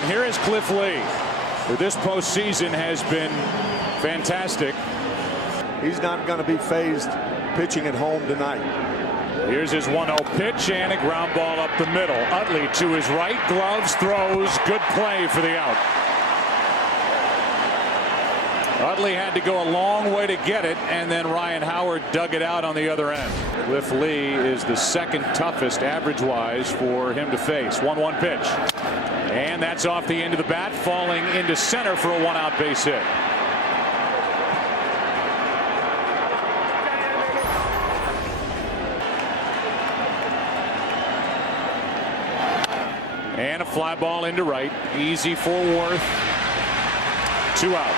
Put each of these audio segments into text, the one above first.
And here is Cliff Lee, who this postseason has been fantastic. He's not going to be phased pitching at home tonight. Here's his 1-0 pitch and a ground ball up the middle. Utley to his right, gloves, throws, good play for the out. Utley had to go a long way to get it, and then Ryan Howard dug it out on the other end. Cliff Lee is the second toughest average-wise for him to face. 1-1 pitch. And that's off the end of the bat, falling into center for a 1-out base hit. And a fly ball into right. Easy for Worth. 2 out.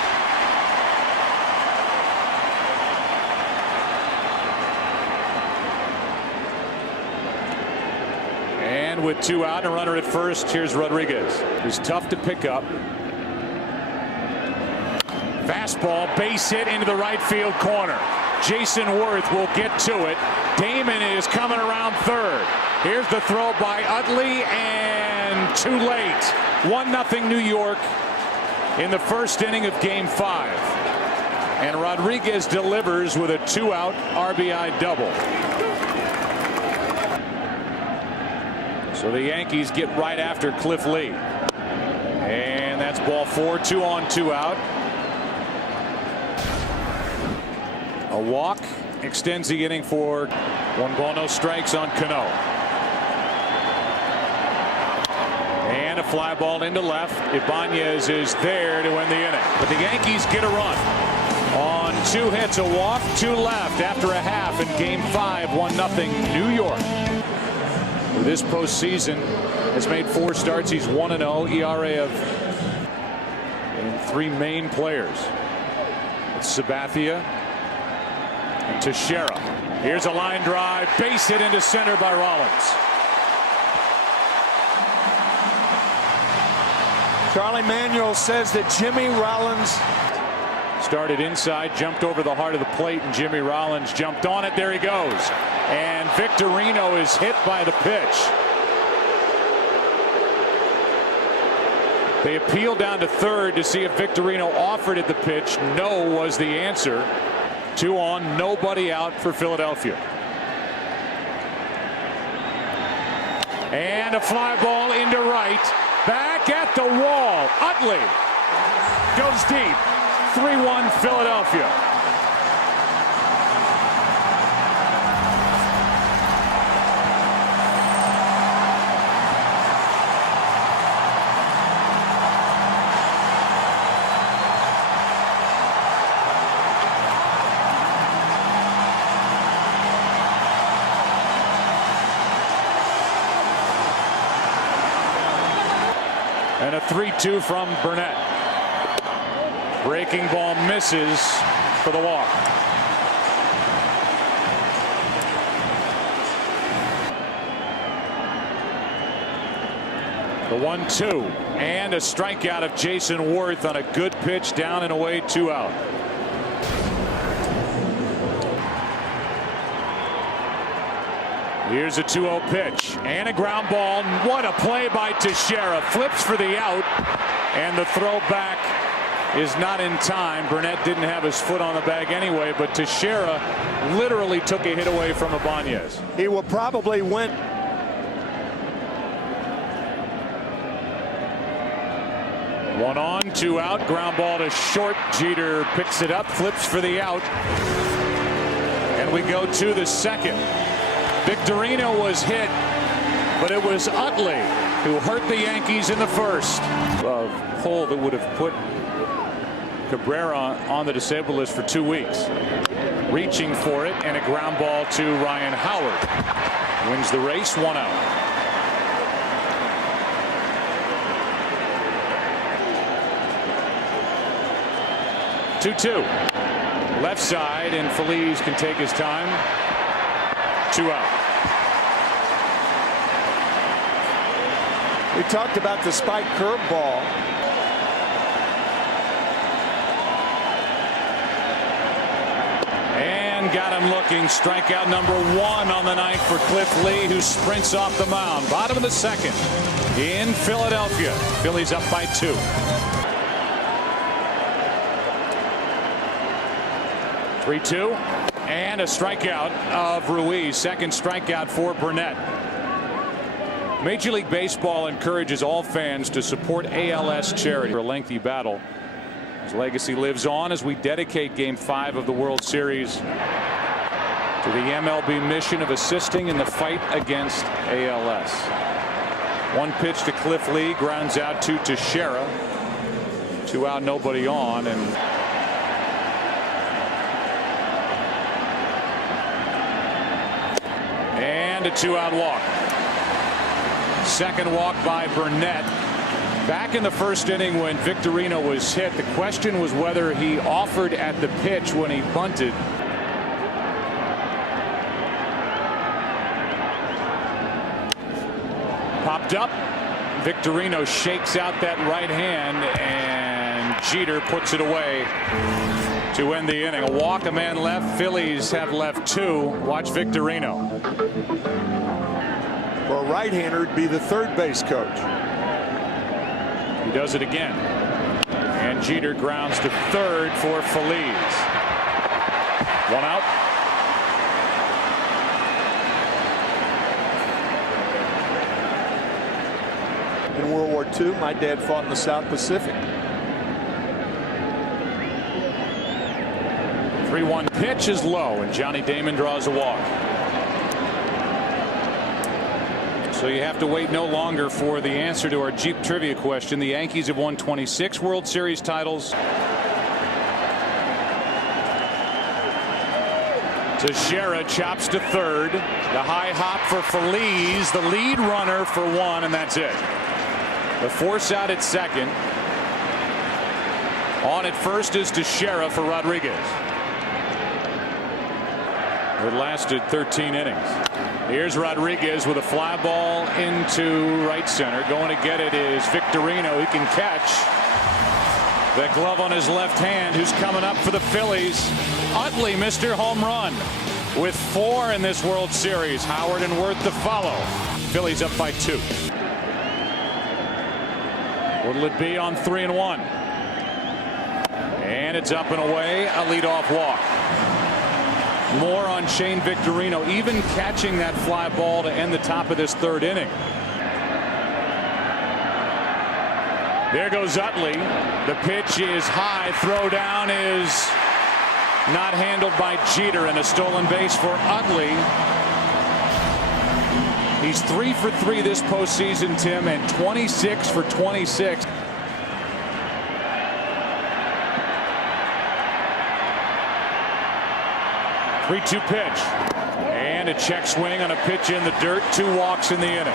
And with 2 out and a runner at first, here's Rodriguez. He's tough to pick up. Fastball, base hit into the right field corner. Jason Worth will get to it. Damon is coming around third. Here's the throw by Utley, and too late. 1-0 New York in the first inning of Game 5. And Rodriguez delivers with a 2-out RBI double. So the Yankees get right after Cliff Lee. And that's ball 4, 2 on, 2 out. A walk extends the inning for 1 ball, no strikes on Cano. And a fly ball into left. Ibanez is there to end the inning. But the Yankees get a run on 2 hits, a walk, 2 left after a half in Game 5, 1-0 New York. This postseason has made 4 starts. He's 1-0, ERA of 3 main players. It's Sabathia and Teixeira. Here's a line drive, base hit into center by Rollins. Charlie Manuel says that Jimmy Rollins started inside, jumped over the heart of the plate, and Jimmy Rollins jumped on it. There he goes. And Victorino is hit by the pitch. They appealed down to third to see if Victorino offered it the pitch. No was the answer. 2 on, nobody out for Philadelphia. And a fly ball into right. Back at the wall. Utley goes deep. 3-1 Philadelphia. And a 3-2 from Burnett. Breaking ball misses for the walk. The 1-2 and a strikeout of Jason Worth on a good pitch down and away, 2 out. Here's a 2-0 pitch and a ground ball. What a play by Teixeira. Flips for the out, and the throw back is not in time. Burnett didn't have his foot on the bag anyway, but Teixeira literally took a hit away from Ibanez. He will probably win. One on, 2 out. Ground ball to short. Jeter picks it up, flips for the out. And we go to the second. Victorino was hit, but it was Utley who hurt the Yankees in the first. A pull that would have put Cabrera on the disabled list for 2 weeks. Reaching for it, and a ground ball to Ryan Howard. Wins the race, 1 out. Two. Left side, and Feliz can take his time. 2 out. We talked about the spike curveball. And And got him looking. Strikeout number 1 on the night for Cliff Lee, who sprints off the mound. Bottom of the second in Philadelphia. Phillies up by 2. Three-two, and a strikeout of Ruiz. Second strikeout for Burnett. Major League Baseball encourages all fans to support ALS charity for a lengthy battle. His legacy lives on as we dedicate Game 5 of the World Series to the MLB mission of assisting in the fight against ALS. One pitch to Cliff Lee, grounds out to Teixeira. 2 out, nobody on, and a 2-out walk. Second walk by Burnett. Back in the first inning when Victorino was hit, the question was whether he offered at the pitch when he bunted. Popped up. Victorino shakes out that right hand, and Jeter puts it away to end the inning. A walk, a man left. Phillies have left 2. Watch Victorino. For a right-hander, it'd be the third base coach. He does it again. And Jeter grounds to third for Phillies. 1 out. In World War II, my dad fought in the South Pacific. 3-1 pitch is low, and Johnny Damon draws a walk. So you have to wait no longer for the answer to our Jeep trivia question. The Yankees have won 26 World Series titles. Teixeira chops to third. The high hop for Feliz, the lead runner for 1, and that's it. The force out at second. On at first is Teixeira for Rodriguez. It lasted 13 innings. Here's Rodriguez with a fly ball into right center. Going to get it is Victorino. He can catch. That glove on his left hand. Who's coming up for the Phillies? Utley, Mr. Home Run, with 4 in this World Series. Howard and Worth to follow. Phillies up by 2. What'll it be on 3-1? And it's up and away. A leadoff walk. More on Shane Victorino, even catching that fly ball to end the top of this 3rd inning. There goes Utley. The pitch is high. Throw down is not handled by Jeter, and a stolen base for Utley. He's 3 for 3 this postseason, Tim, and 26 for 26. Three-two pitch, and a check swing on a pitch in the dirt. 2 walks in the inning.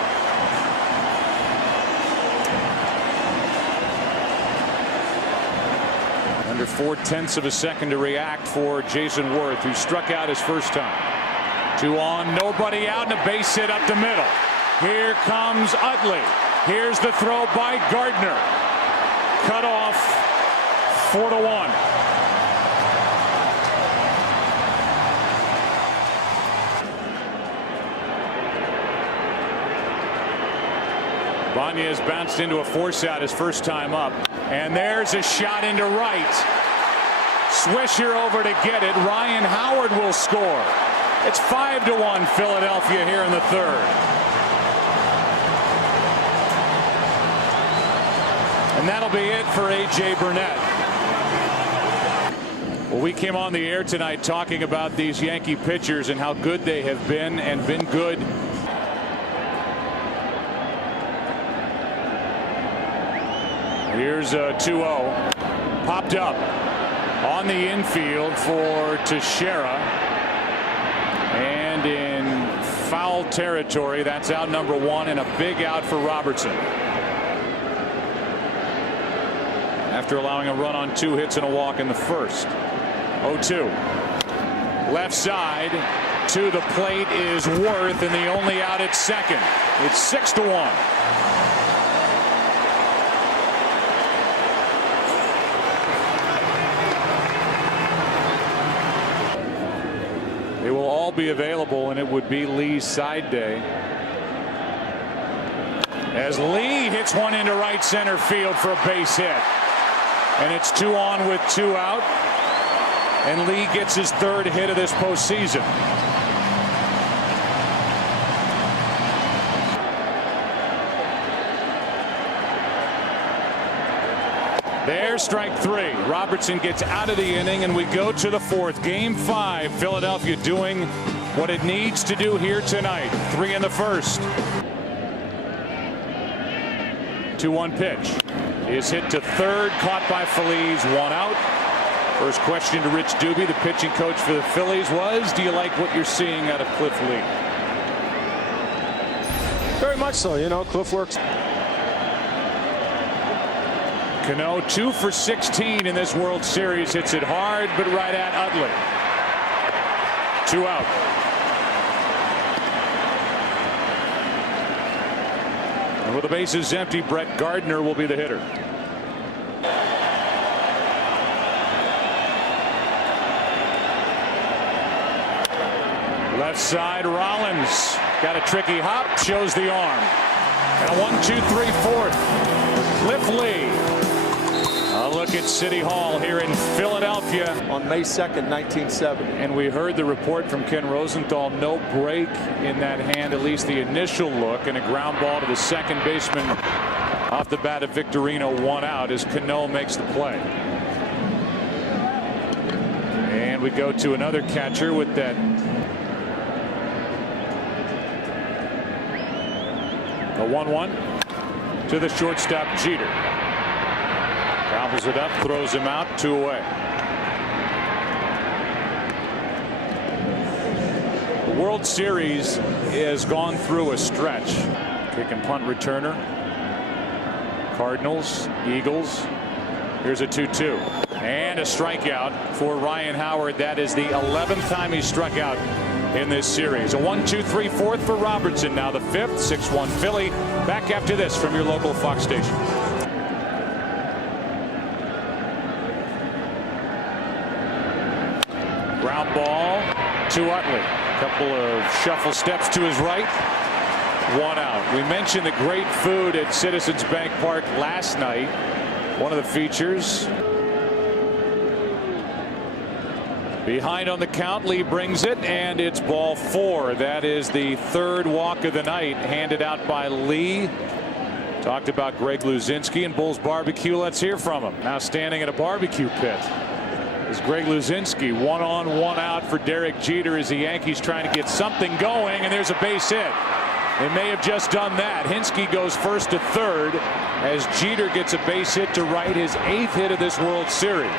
Under 4/10 of a second to react for Jason Worth, who struck out his first time. 2 on, nobody out, and a base hit up the middle. Here comes Utley. Here's the throw by Gardner. Cut off. 4-1. Banez bounced into a force out his first time up, and there's a shot into right. Swisher over to get it. Ryan Howard will score. It's 5-1 Philadelphia here in the 3rd. And that'll be it for A.J. Burnett. Well, we came on the air tonight talking about these Yankee pitchers and how good they have been, and been good. Here's a 2-0. Popped up on the infield for Teixeira. And in foul territory, that's out number 1, and a big out for Robertson. After allowing a run on 2 hits and a walk in the first. 0-2. Left side to the plate is Worth, and the only out at second. It's 6-1. be available, and it would be Lee's side day. As Lee hits one into right center field for a base hit. And it's 2 on with 2 out. And Lee gets his 3rd hit of this postseason. There's strike 3. Robertson gets out of the inning, and we go to the 4th. Game 5. Philadelphia doing what it needs to do here tonight. 3 in the 1st. 2-1 pitch is hit to 3rd, caught by Phillies, 1 out. First question to Rich Doobie, the pitching coach for the Phillies, was, do you like what you're seeing out of Cliff Lee? Very much so. You know, Cliff works. Cano 2 for 16 in this World Series. Hits it hard, but right at Utley. 2 out. And with the bases empty, Brett Gardner will be the hitter. Left side, Rollins got a tricky hop, shows the arm. And a 1-2-3-4. Cliff Lee. A look at City Hall here in Philadelphia On May 2nd, 1970. And we heard the report from Ken Rosenthal, no break in that hand, at least the initial look, and a ground ball to the second baseman off the bat of Victorino, 1 out as Cano makes the play. And we go to another catcher with that a 1-1 to the shortstop Jeter. Gobbles it up, throws him out, 2 away. The World Series has gone through a stretch. Kick and punt returner. Cardinals, Eagles. Here's a 2-2. And a strikeout for Ryan Howard. That is the 11th time he struck out in this series. A 1-2-3-4 for Robertson. Now the 5th, 6-1 Philly. Back after this from your local Fox station. Ground ball to Utley. Couple of shuffle steps to his right. 1 out. We mentioned the great food at Citizens Bank Park last night. One of the features. Behind on the count, Lee brings it, and it's ball 4. That is the 3rd walk of the night, handed out by Lee. Talked about Greg Luzinski and Bull's Barbecue. Let's hear from him. Now standing at a barbecue pit is Greg Luzinski. 1 on, 1 out for Derek Jeter as the Yankees trying to get something going, and there's a base hit. They may have just done that. Hinsky goes first to 3rd as Jeter gets a base hit to right, his 8th hit of this World Series.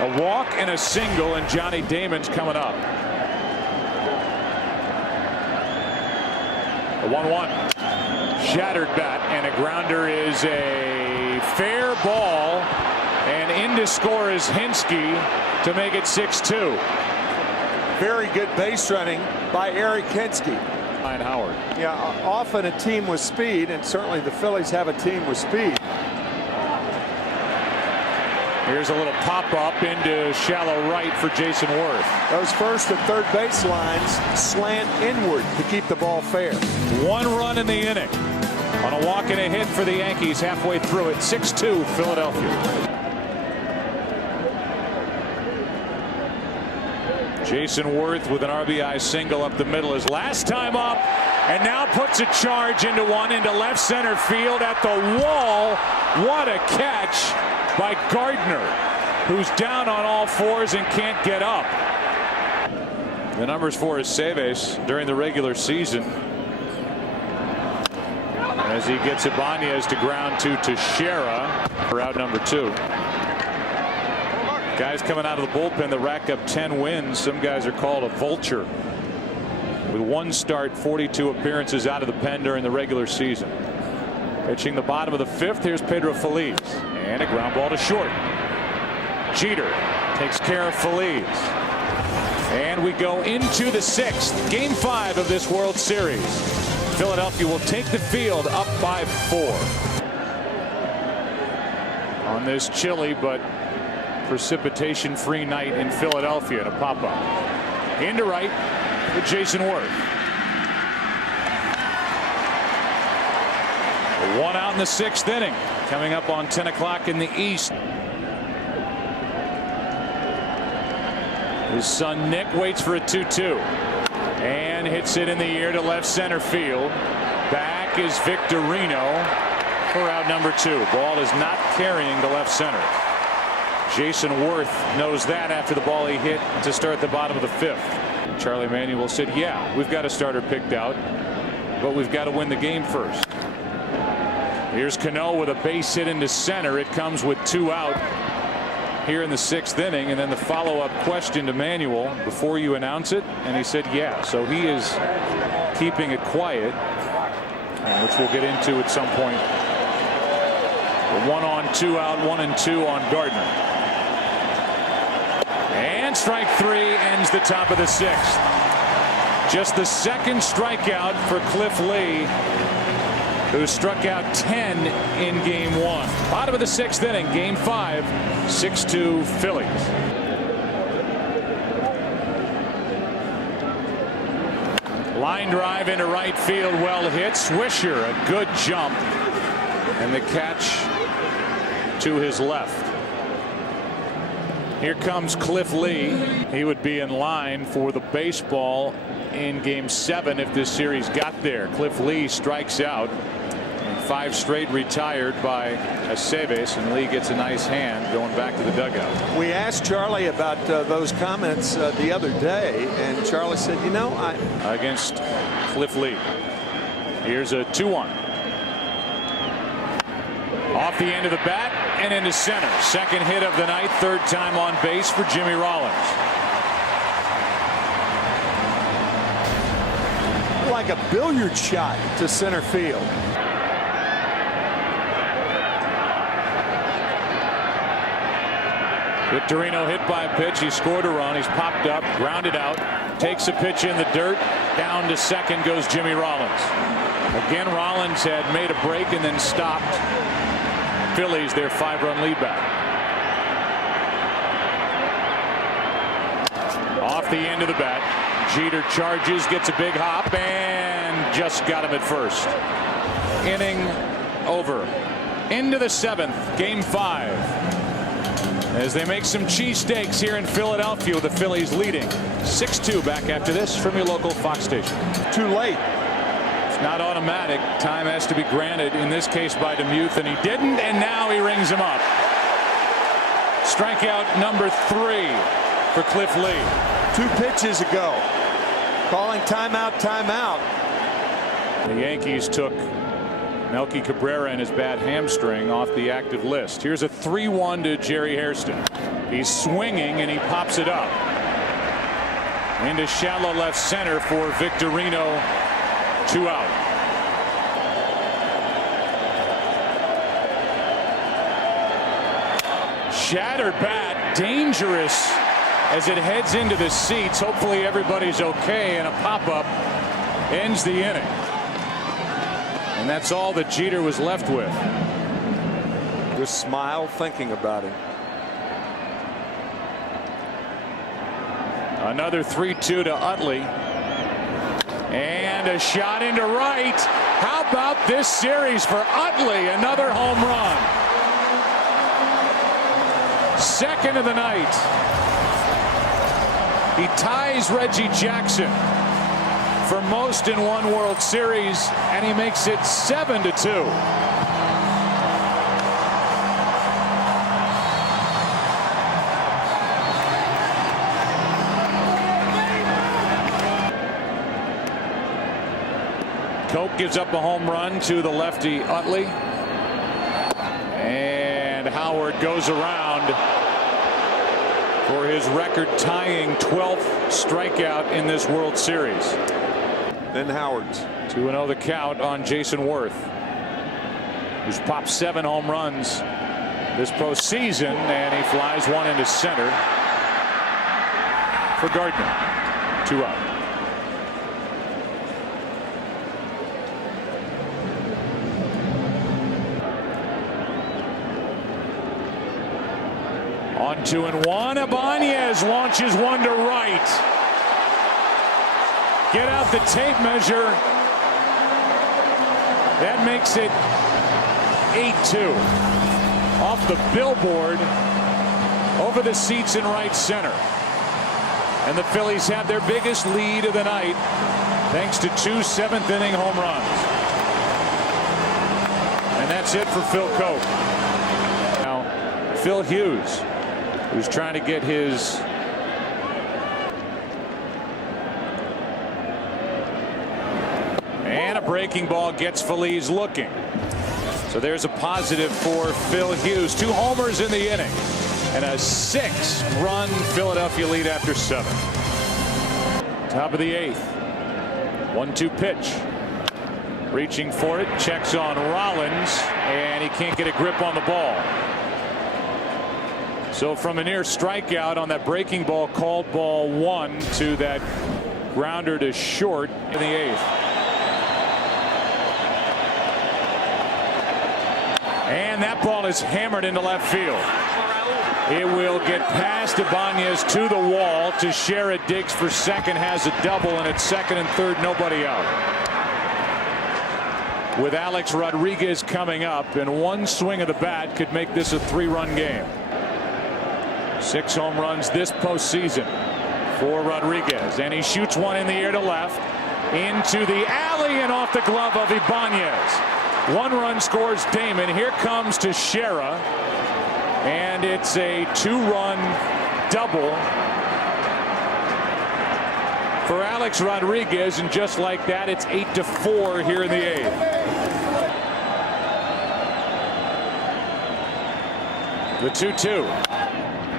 A walk and a single, and Johnny Damon's coming up. A 1-1. Shattered bat, and a grounder is a fair ball, and in to score is Hinsky to make it 6-2. Very good base running by Eric Hinsky. Ryan Howard. Yeah, often a team with speed, and certainly the Phillies have a team with speed. Here's a little pop-up into shallow right for Jason Worth. Those first and third base lines slant inward to keep the ball fair. 1 run in the inning on a walk and a hit for the Yankees halfway through it. 6-2 Philadelphia. Jason Worth with an RBI single up the middle his last time up, and now puts a charge into one into left center field at the wall. What a catch by Gardner, who's down on all 4s and can't get up. The numbers for his saves during the regular season as he gets Ibanez to ground to Teixeira for out number 2. Guys coming out of the bullpen that rack up 10 wins. Some guys are called a vulture. With 1 start, 42 appearances out of the pen during the regular season. Pitching the bottom of the 5th, here's Pedro Feliz. And a ground ball to short. Jeter takes care of Feliz. And we go into the 6th. Game 5 of this World Series. Philadelphia will take the field up by 4. On this chilly but precipitation-free night in Philadelphia, to pop up. Into right with Jason Worth. One out in the 6th inning. Coming up on 10 o'clock in the East. His son Nick waits for a 2-2 and hits it in the air to left center field. Back is Victorino for out number 2. Ball is not carrying to left center. Jason Worth knows that after the ball he hit to start the bottom of the 5th. Charlie Manuel said, yeah, we've got a starter picked out, but we've got to win the game first. Here's Cano with a base hit into center. It comes with 2 out here in the 6th inning, and then the follow-up question to Manuel, before you announce it, and he said yeah. So he is keeping it quiet, which we'll get into at some point. 1 on 2 out, 1 and 2 on Gardner. And strike 3 ends the top of the 6th. Just the 2nd strikeout for Cliff Lee, who struck out 10 in game 1. Bottom of the 6th inning, game 5, 6-2 Phillies. Line drive into right field, well hit. Swisher, a good jump, and the catch to his left. Here comes Cliff Lee. He would be in line for the baseball in game 7 if this series got there. Cliff Lee strikes out. 5 straight retired by Aceves, and Lee gets a nice hand going back to the dugout. We asked Charlie about those comments the other day, and Charlie said, you know, against Cliff Lee. Here's a 2-1. Off the end of the bat and into center. 2nd hit of the night, 3rd time on base for Jimmy Rollins. Like a billiard shot to center field. Victorino hit by a pitch. He scored a run. He's popped up, grounded out, takes a pitch in the dirt. Down to 2nd goes Jimmy Rollins. Again, Rollins had made a break and then stopped Phillies their 5-run lead back. Off the end of the bat, Jeter charges, gets a big hop, and just got him at first. Inning over. Into the 7th, game 5. As they make some cheesesteaks here in Philadelphia, with the Phillies leading 6-2. Back after this from your local Fox station. Too late. It's not automatic. Time has to be granted, in this case by DeMuth, and he didn't, and now he rings him up. Strikeout number 3 for Cliff Lee. 2 pitches ago. Calling timeout, timeout. The Yankees took Melky Cabrera and his bad hamstring off the active list. Here's a 3-1 to Jerry Hairston. He's swinging and he pops it up into shallow left center for Victorino. 2 out. Shattered bat, dangerous as it heads into the seats. Hopefully everybody's okay, and a pop-up ends the inning. And that's all that Jeter was left with. Just smile thinking about it. Another 3-2 to Utley. And a shot into right. How about this series for Utley? Another home run. 2nd of the night. He ties Reggie Jackson for most in one World Series, and he makes it 7-2. Coke gives up a home run to the lefty Utley, and Howard goes around for his record-tying 12th strikeout in this World Series. Then Howard's. 2-0 the count on Jason Worth, who's popped 7 home runs this postseason, and he flies one into center for Gardner. 2 out. On 2-1, Ibanez launches one to right. Get out the tape measure. That makes it 8-2. Off the billboard over the seats in right center. And the Phillies have their biggest lead of the night thanks to 2 seventh-inning home runs. And that's it for Phil Coke. Now, Phil Hughes, who's trying to get his and a breaking ball gets Feliz looking. So there's a positive for Phil Hughes. 2 homers in the inning and a 6-run Philadelphia lead after 7. Top of the 8th. 1-2 pitch. Reaching for it. Checks on Rollins. And he can't get a grip on the ball. So from a near strikeout on that breaking ball called ball 1 to that grounder to short in the 8th. And that ball is hammered into left field. It will get past Ibanez to the wall. Teixeira digs for second, has a double, and it's second and third, nobody out. With Alex Rodriguez coming up, and one swing of the bat could make this a 3-run game. 6 home runs this postseason for Rodriguez, and he shoots one in the air to left, into the alley and off the glove of Ibanez. 1 run scores Damon. Here comes Teixeira, and it's a 2-run double for Alex Rodriguez, and just like that, it's 8-4 here in the 8th. The 2-2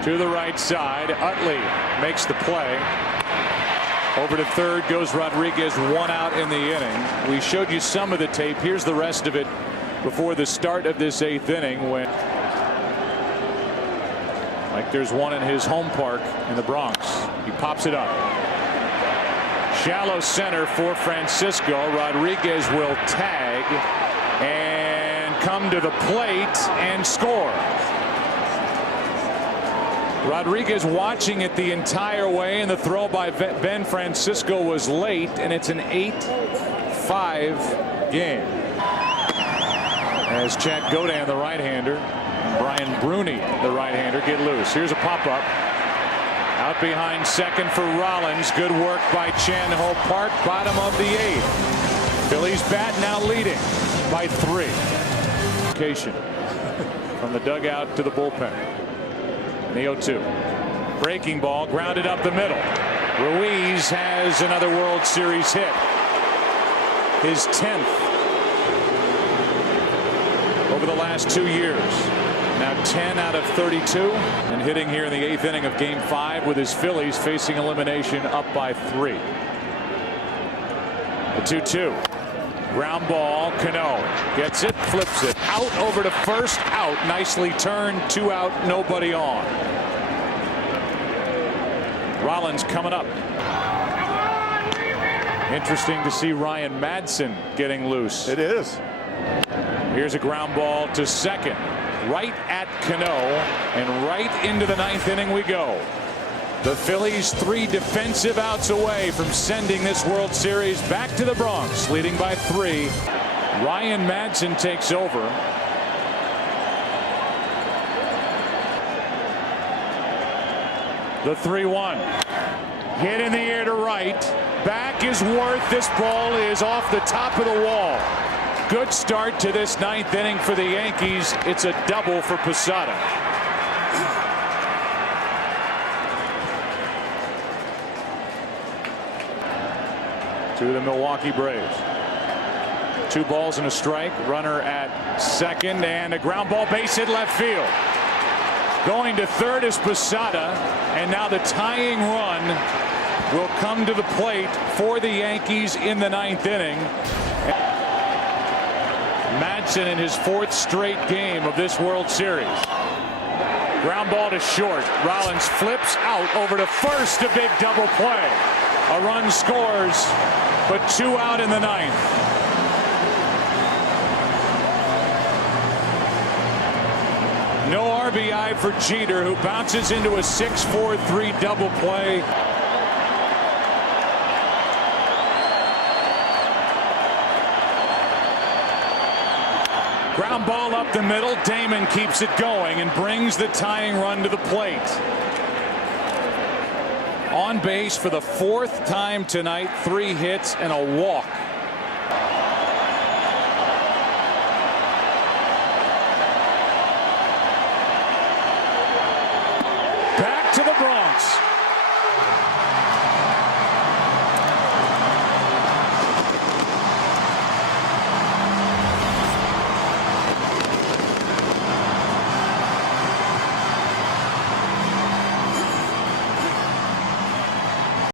to the right side. Utley makes the play. Over to third goes Rodriguez, 1 out in the inning. We showed you some of the tape. Here's the rest of it before the start of this 8th inning, when like there's one in his home park in the Bronx. He pops it up. Shallow center for Francisco. Rodriguez will tag and come to the plate and score. Rodriguez watching it the entire way, and the throw by Ben Francisco was late, and it's an 8-5 game. As Chad Godin, the right-hander, and Brian Bruni, the right-hander, get loose. Here's a pop-up. Out behind second for Rollins. Good work by Chan Ho Park, bottom of the 8th. Phillies bat now leading by 3. Location from the dugout to the bullpen. The 0-2. Breaking ball grounded up the middle. Ruiz has another World Series hit. His 10th over the last 2 years. Now 10 out of 32. And hitting here in the 8th inning of Game 5 with his Phillies facing elimination up by 3. The 2-2. Ground ball. Cano gets it, flips it out over to first, out. Nicely turned. 2 out, nobody on. Rollins coming up. Interesting to see Ryan Madson getting loose. It is. Here's a ground ball to second, right at Cano, and right into the 9th inning we go. The Phillies 3 defensive outs away from sending this World Series back to the Bronx, leading by 3. Ryan Madson takes over. The 3-1. Hit in the air to right. Back is Worth. This ball is off the top of the wall. Good start to this 9th inning for the Yankees. It's a double for Posada. To the Milwaukee Braves. 2 balls and a strike. Runner at second, and a ground ball, base hit left field. Going to third is Posada, and now the tying run will come to the plate for the Yankees in the 9th inning. Madson in his 4th straight game of this World Series. Ground ball to short. Rollins flips out over to first. A big double play. A run scores, but 2 out in the 9th. No RBI for Jeter, who bounces into a 6-4-3 double play. Ground ball up the middle. Damon keeps it going and brings the tying run to the plate. On base for the 4th time tonight, 3 hits and a walk. Back to the Bronx.